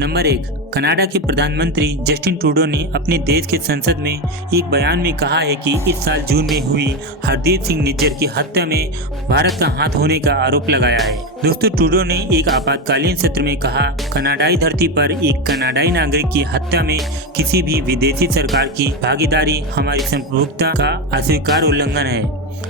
Number 1, Canada के प्रधानमंत्री Justin Trudeau ने अपने देश के संसद में एक बयान में कहा है कि इस साल जून में हुई हरदीप सिंह निज्जर की हत्या में भारत का हाथ होने का आरोप लगाया है। दोस्तों, ट्रूडो ने एक आपातकालीन सत्र में कहा, कनाडाई धरती पर एक कनाडाई नागरिक की हत्या में किसी भी विदेशी सरकार की भागीदारी हमारी संप्रभुता का अस्वीकार्य उल्लंघन है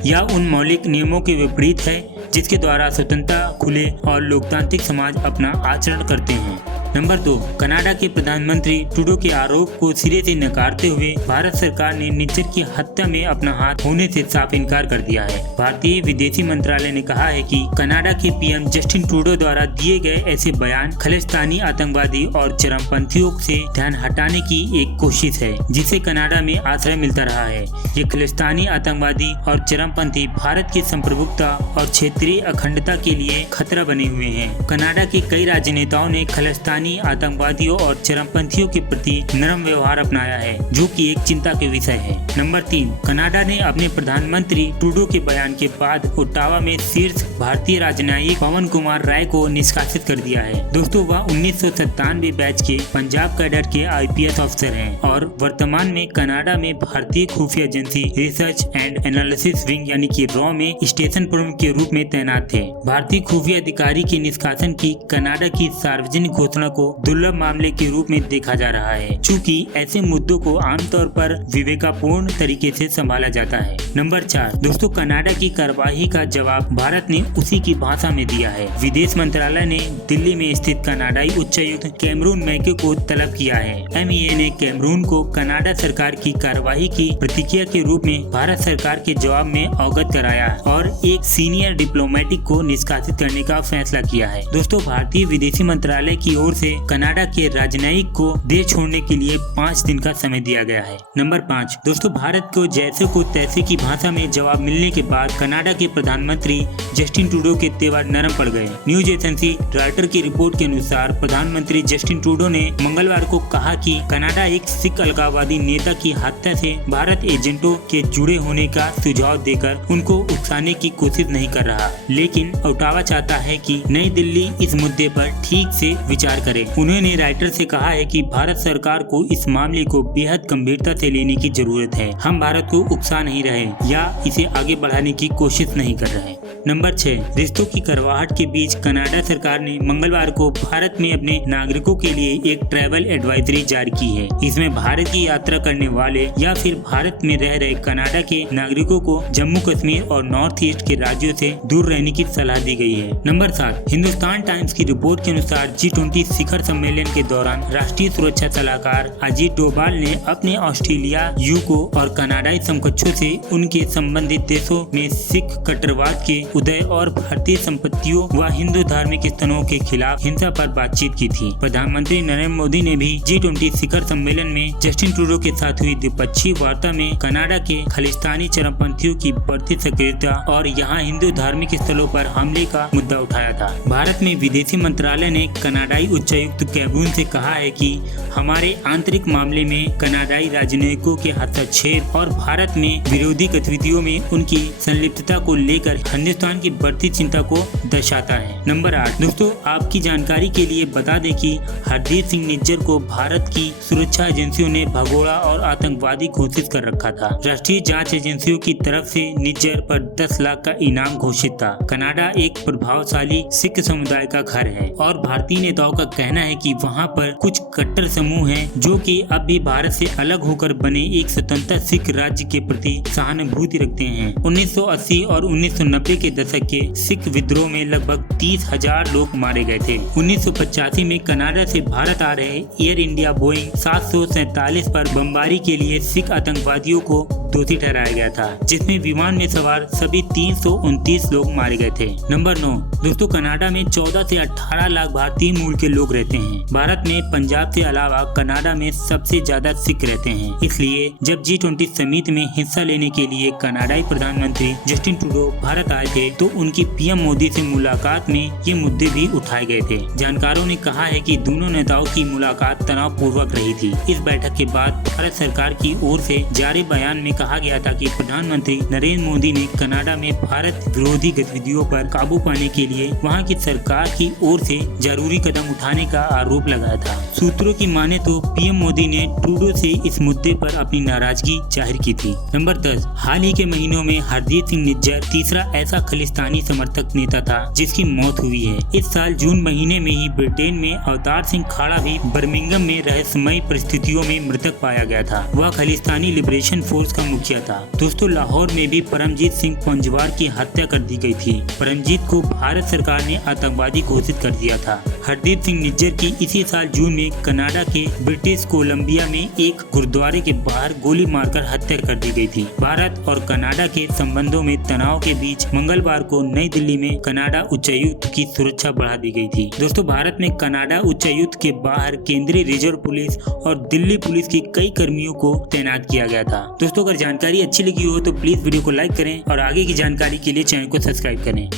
या उन मौलिक नियमों के विपरीत है जिसके द्वारा स्वतंत्रता, खुले और लोकतांत्रिक समाज अपना आचरण करते हैं। नंबर 2, कनाडा के प्रधानमंत्री ट्रूडो के आरोप को सिरे से नकारते हुए भारत सरकार ने निज्जर की हत्या में अपना हाथ होने से साफ इनकार कर दिया है। भारतीय विदेशी मंत्रालय ने कहा है कि कनाडा के पीएम जस्टिन ट्रूडो द्वारा दिए गए ऐसे बयान खालिस्तानी आतंकवादी और चरमपंथियों से ध्यान हटाने की एक कोशिश है जिसे कनाडा में आश्रय मिलता रहा है। ये खालिस्तानी आतंकवादी और चरमपंथी भारत की संप्रभुता और क्षेत्रीय अखंडता के लिए खतरा बने हुए हैं। कनाडा के कई राजनेताओं ने खालिस्तानी आतंकवादियों और चरमपंथियों के प्रति नरम व्यवहार अपनाया है, जो कि एक चिंता के विषय है। नंबर 3, कनाडा ने अपने प्रधानमंत्री ट्रूडो के बयान के बाद ओटावा में शीर्ष भारतीय राजनयिक पवन कुमार राय को निष्कासित कर दिया है। दोस्तों, वह 1997 बैच के पंजाब कैडर के IPS अफसर हैं और वर्तमान में कनाडा में भारतीय खुफिया agency research and analysis wing यानी कि रॉ में स्टेशन प्रमुख के रूप में तैनात थे। भारतीय खुफिया अधिकारी के निष्कासन की कनाडा की सार्वजनिक घोषणा को दुर्लभ मामले के रूप में देखा जा रहा है, चूँकि ऐसे मुद्दों को आमतौर पर विवेकपूर्ण तरीके से संभाला जाता है। नंबर 4, दोस्तों, कनाडा की कार्यवाही का जवाब भारत ने उसी की भाषा में दिया है। विदेश मंत्रालय ने दिल्ली में स्थित कनाडाई उच्चायुक्त कैमरून मैके को तलब किया है। MEA ने कैमरून को कनाडा सरकार की कार्यवाही की प्रतिक्रिया के रूप में भारत सरकार के जवाब में अवगत कराया और एक सीनियर डिप्लोमेटिक को निष्कासित करने का फैसला किया है। दोस्तों, भारतीय विदेशी मंत्रालय की ओर से कनाडा के राजनयिक को देश छोड़ने के लिए 5 दिन का समय दिया गया है। नंबर 5, दोस्तों, भारत को जैसे को तैसे की भाषा में जवाब मिलने के बाद कनाडा के प्रधानमंत्री जस्टिन ट्रूडो के तेवर नरम पड़ गए। न्यूज एजेंसी रॉयटर्स की रिपोर्ट के अनुसार प्रधानमंत्री जस्टिन ट्रूडो ने मंगलवार को कहा कि कनाडा एक सिख अलगाववादी नेता की हत्या से भारत एजेंटों के जुड़े होने का सुझाव देकर उनको उकसाने की कोशिश नहीं कर रहा, लेकिन ओटावा चाहता है कि नई दिल्ली इस मुद्दे पर ठीक से विचार करे। उन्होंने राइटर से कहा है कि भारत सरकार को इस मामले को बेहद गंभीरता से लेने की जरूरत है। हम भारत को उकसा नहीं रहे या इसे आगे बढ़ाने की कोशिश नहीं कर रहे। नंबर 6, रिश्तों की करवाहट के बीच कनाडा सरकार ने मंगलवार को भारत में अपने नागरिकों के लिए एक ट्रैवल एडवाइजरी जारी की है। इसमें भारत की यात्रा करने वाले या फिर भारत में रह रहे कनाडा के नागरिकों को जम्मू कश्मीर और नॉर्थ ईस्ट के राज्यों से दूर रहने की सलाह दी गई है। नंबर 7, हिंदुस्तान टाइम्स की रिपोर्ट के अनुसार G20 शिखर सम्मेलन के दौरान राष्ट्रीय सुरक्षा सलाहकार अजीत डोभाल ने अपने ऑस्ट्रेलिया, यूको और कनाडाई समकक्षों से उनके संबंधित देशों में सिख कट्टरवाद के उदय और भारतीय संपत्तियों व हिंदू धार्मिक स्थलों के खिलाफ हिंसा पर बातचीत की थी। प्रधानमंत्री नरेंद्र मोदी ने भी G20 शिखर सम्मेलन में जस्टिन ट्रूडो के साथ हुई द्विपक्षीय वार्ता में कनाडा के खालिस्तानी चरमपंथियों की बढ़ती सक्रियता और यहाँ हिंदू धार्मिक स्थलों पर हमले का मुद्दा उठाया था। भारत में विदेशी मंत्रालय ने कनाडाई उच्चायुक्त कैमरून से कहा है कि हमारे आंतरिक मामले में कनाडाई राजनयिकों के हस्तक्षेप और भारत में विरोधी गतिविधियों में उनकी संलिप्तता को लेकर हिंदुस्तान की बढ़ती चिंता को दर्शाता है। नंबर 8, दोस्तों, आपकी जानकारी के लिए बता दें कि हरदीप सिंह निज्जर को भारत की सुरक्षा एजेंसियों ने भगोड़ा और आतंकवादी घोषित कर रखा था। राष्ट्रीय जांच एजेंसियों की तरफ से निज्जर पर 10 लाख का इनाम घोषित था। कनाडा एक प्रभावशाली सिख समुदाय का घर है और भारतीय नेताओं का कहना है कि वहां पर कुछ कट्टर समूह हैं जो कि अब भी भारत से अलग होकर बने एक स्वतंत्र सिख राज्य के प्रति सहानुभूति रखते हैं। 1980 और 1990 के दशक के सिख विद्रोह में लगभग 30,000 लोग मारे गए थे। 1985 में कनाडा से भारत आ रहे एयर इंडिया बोइंग 747 पर बमबारी के लिए सिख आतंकवादियों को दोषी ठहराया गया था, जिसमें विमान में सवार सभी 329 लोग मारे गए थे। नंबर 9, दोस्तों, कनाडा में 14 से 18 लाख भारतीय मूल के लोग रहते हैं। भारत में पंजाब से अलावा कनाडा में सबसे ज्यादा सिख रहते हैं। इसलिए जब G20 समिट में हिस्सा लेने के लिए कनाडाई प्रधानमंत्री जस्टिन ट्रूडो भारत आए थे तो उनकी PM मोदी से मुलाकात में ये मुद्दे भी उठाए गए थे। जानकारों ने कहा है कि दोनों नेताओं की मुलाकात तनावपूर्वक रही थी। इस बैठक के बाद भारत सरकार की ओर से जारी बयान में कहा कहा गया था कि प्रधानमंत्री नरेंद्र मोदी ने कनाडा में भारत विरोधी गतिविधियों पर काबू पाने के लिए वहां की सरकार की ओर से जरूरी कदम उठाने का आरोप लगाया था। सूत्रों की माने तो पीएम मोदी ने ट्रूडो से इस मुद्दे पर अपनी नाराजगी जाहिर की थी। नंबर 10, हाल ही के महीनों में हरदीप सिंह निज्जर तीसरा ऐसा खालिस्तानी समर्थक नेता था जिसकी मौत हुई है। इस साल जून महीने में ही ब्रिटेन में अवतार सिंह खाड़ा भी बर्मिंघम में रहस्यमयी परिस्थितियों में मृतक पाया गया था। वह खालिस्तानी लिबरेशन फोर्स का मुखिया था। दोस्तों, लाहौर में भी परमजीत सिंह पंजवार की हत्या कर दी गई थी। परमजीत को भारत सरकार ने आतंकवादी घोषित कर दिया था। हरदीप सिंह निज्जर की इसी साल जून में कनाडा के ब्रिटिश कोलंबिया में एक गुरुद्वारे के बाहर गोली मारकर हत्या कर दी गई थी। भारत और कनाडा के संबंधों में तनाव के बीच मंगलवार को नई दिल्ली में कनाडा उच्चायुक्त की सुरक्षा बढ़ा दी गई थी। दोस्तों, भारत में कनाडा उच्चायुक्त के बाहर केंद्रीय रिजर्व पुलिस और दिल्ली पुलिस के कई कर्मियों को तैनात किया गया था। दोस्तों, अगर जानकारी अच्छी लगी हो तो प्लीज वीडियो को लाइक करें और आगे की जानकारी के लिए चैनल को सब्सक्राइब करें।